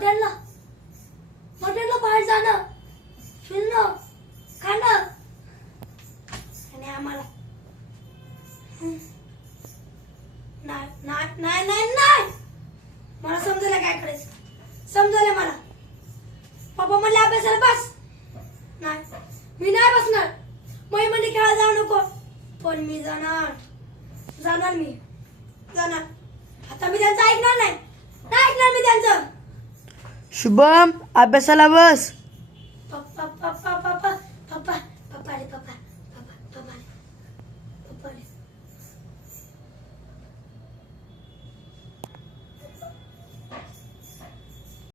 हॉटेलला बाहेर जाणं, फिरणं, खाणं आणि आम्हाला नाही नाही नाही नाही मला समजलं काय करायचं, समजलं मला. पप्पा म्हणले अभ्यासाला बस, नाही मी नाही बसणार. मई म्हणले खेळायला जाऊ नको, पण मी जाणार मी जाणार. आता मी त्यांचं ऐकणार नाही ऐकणार मी त्यांचं. शुभम अभ्यासाला बस. पप्पा